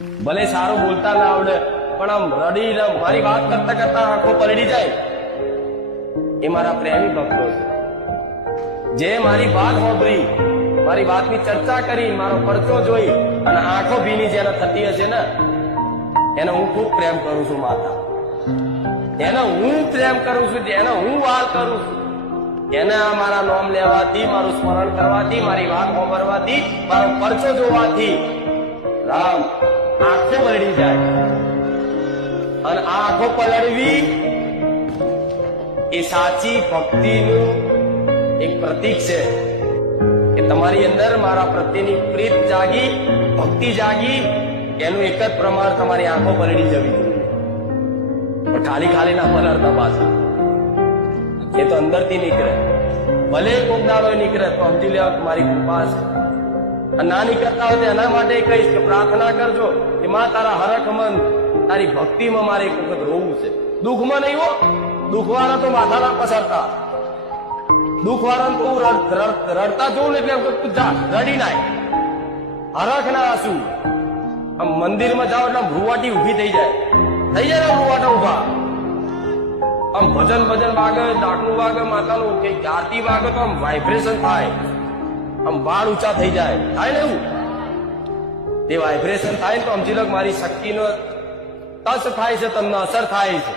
ભલે સારું બોલતા ના આવડે પણ આમ રડીને મારી વાત કરતા કરતા આંખો પલળી જાય, એ મારા પ્રેમી ભક્તો છે. જે મારી વાત સાંભળી, મારી વાતની ચર્ચા કરી, મારો પરચો જોઈ અને આંખો ભીની જેને થતી હશે ને, એને હું ખૂબ પ્રેમ કરું છું માતા. એને હું પ્રેમ કરું છું, એને હું વાલ કરું છું. એને મારા નામ લેવાથી, મારું સ્મરણ કરવાથી, મારી વાત સાંભળવાથી, મારો પરચો જોવાથી રામ આંખો પલળી જાય. અને આ આંખો પલળવી એ સાચી ભક્તિનું એક પ્રતીક છે કે તમારી અંદર મારા પ્રત્યેની પ્રીત જાગી, ભક્તિ જાગી. એનું એક જ પ્રમાણ તમારી આંખો પલળી જવી જોઈએ. પણ ખાલી ખાલી ના પલળતા પાછા, એ તો અંદરથી નીકળે. ભલે કોક દાડો નીકળે તો સમજી લેવા કે મારી કૃપા છે. અને ના નીકળતા હોય તો એના માટે કહીશ કે પ્રાર્થના કરજો કે માં તારા હરખમન, તારી ભક્તિમાં મારે એક વખત રોવું છે. દુઃખમાં નહીં હો, દુઃખવાળા તો માથા ના પસરતા. દુઃખવાળા તો રડતા જોઉં ને એટલે તું જા રડી નાય. હરખ ના આંસુ. આમ મંદિરમાં જાઓ એટલે રૂવાટી ઉભી થઈ જાય ને રૂવાટા ઉભા. આમ ભજન વાગે, ડાકનું વાગે, માતાનું કે આરતી વાગે તો આમ વાઇબ્રેશન થાય, આમ વાળ ઊંચા થઈ જાય, થાય ને એવું. તે વાઇબ્રેશન થાય તો સમજી લો મારી શક્તિનો ટચ થાય છે, તમને અસર થાય છે.